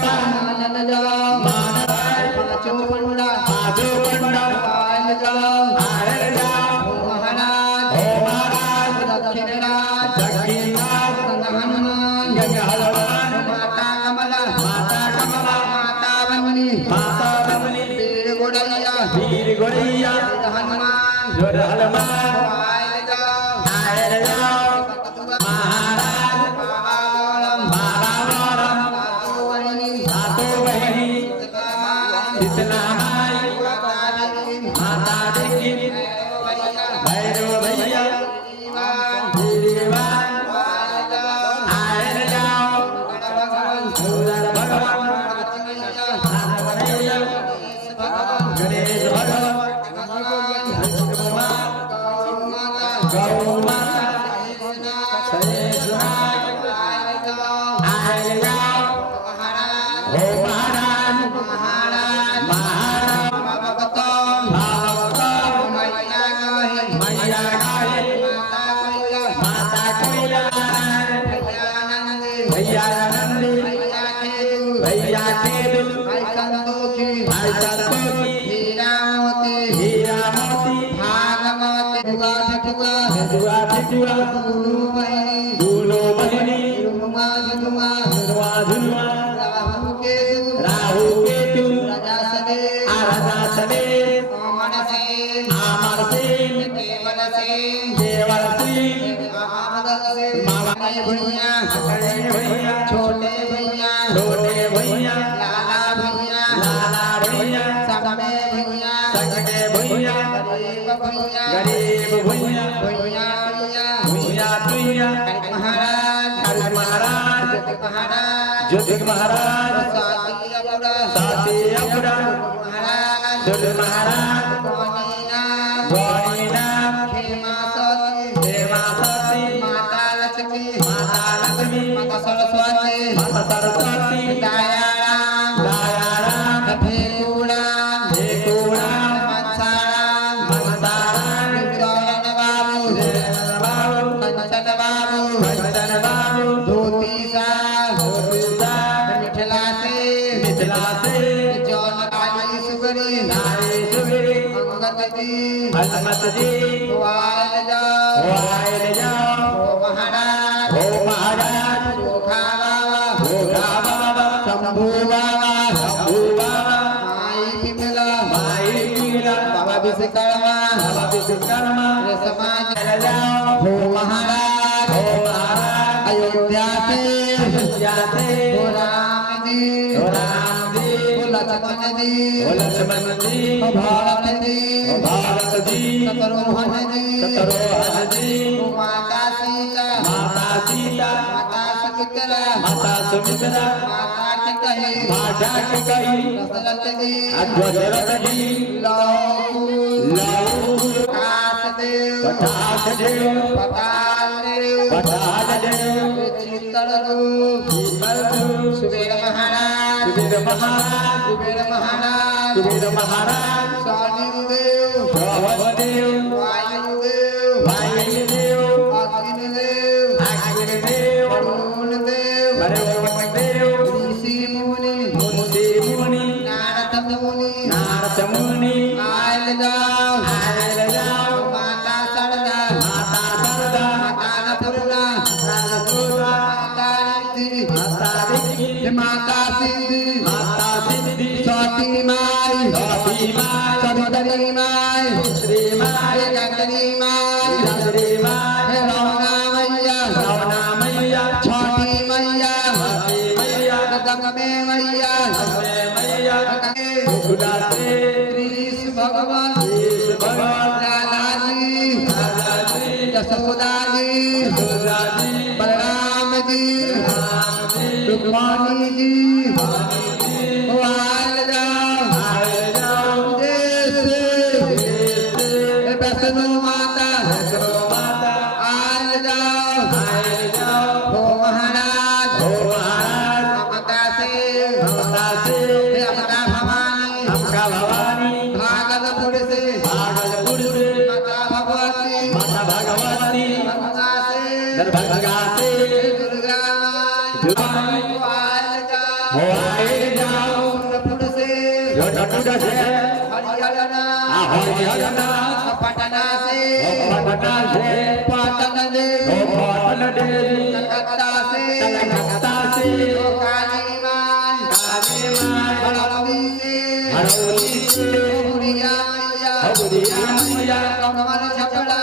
मानन जाओ पांचों पंडा आयल जाओ महाराज दक्षिण राज हनुमान माता कमला माता बमनी वीर गोड़ैया हनुमान आयल जाओ राहु केतु केवल छोटे भैया लाला भैया सगे भैया गरीब भैया महाराज ज्योतिक महाराज साथी अपुरा महाराज माता लक्ष्मी माता सरस्वती दयाराम भेकुड़ा कंचन बाबू धोती मिथिला से जौन काली सुगरी हनुमत जी आयल जाओ महाराज चोखा बाबा शंभू बाबा माई पिपला बाबा विश्वकर्मा समाज हो महाराज अयोध्या से राम जी लक्ष्मण जी भारत जी शत्रुघ्न जी माता सीता माता सुमित्रा माता के कही दशरथ जी पटाख देव कुबेर महाराज स्वादिदेव वायुदेव अग्निदेव वरुणदेव ऋषि मुनि नारद मुनि आयल जाओ माता सरदा माता सिद्धि स्वाति माई सवितरी माई जगदरी माई रवना मैया छठी मैया गंगे मैया कृष्ण भगवान लाला जी यशोदा जी बलराम जी रुक्मानी जी आयल जाओ वैष्णो माता आयल जाओ हो महाराज ममता से ममता भवानी भागलपुर से माता भगवती दरभंगा से दुर्गा आयल जाओ आए जाओ फुट से जो टटुड से हरियाणा हरियाणा पटना से पटना से पाटन देवी पाटन देवी कलकत्ता से कलकत्ता से काली मां हरौली से हरौली से बुढ़िया मैया कमल छपड़ा